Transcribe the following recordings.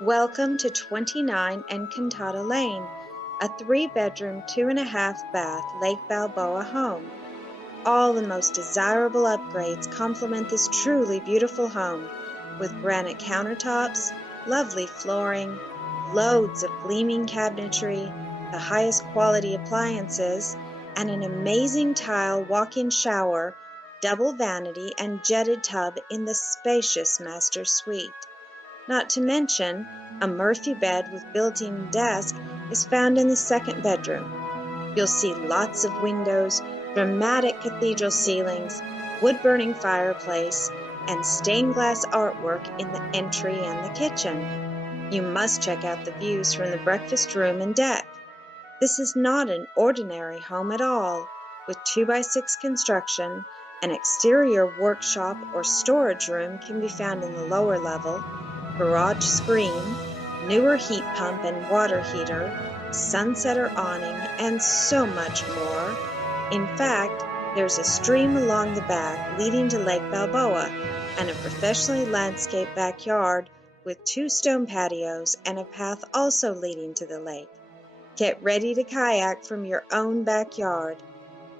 Welcome to 29 Encantado Lane, a 3-bedroom, 2.5-bath Lake Balboa home. All the most desirable upgrades complement this truly beautiful home, with granite countertops, lovely flooring, loads of gleaming cabinetry, the highest quality appliances, and an amazing tile walk-in shower, double vanity, and jetted tub in the spacious master suite. Not to mention, a Murphy bed with built-in desk is found in the second bedroom. You'll see lots of windows, dramatic cathedral ceilings, wood-burning fireplace, and stained glass artwork in the entry and the kitchen. You must check out the views from the breakfast room and deck. This is not an ordinary home at all. With 2x6 construction, an exterior workshop or storage room can be found in the lower level, garage screen, newer heat pump and water heater, sunsetter awning, and so much more. In fact, there's a stream along the back leading to Lake Balboa and a professionally landscaped backyard with 2 stone patios and a path also leading to the lake. Get ready to kayak from your own backyard.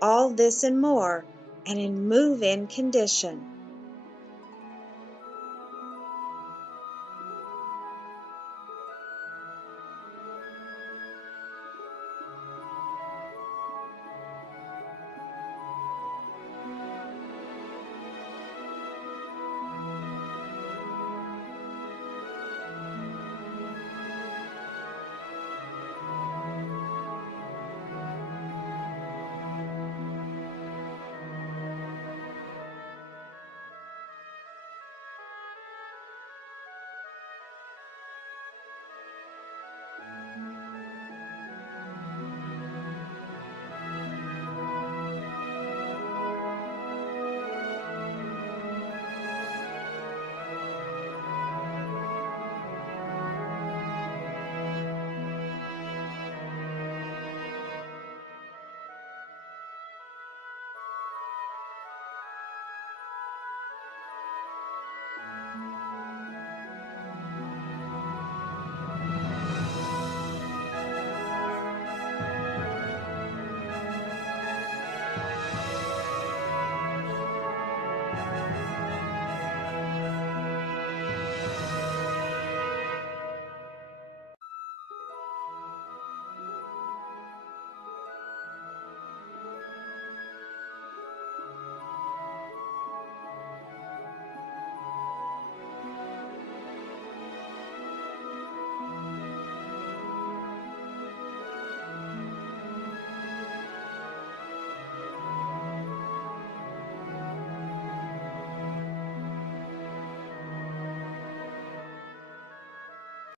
All this and more, and in move-in condition.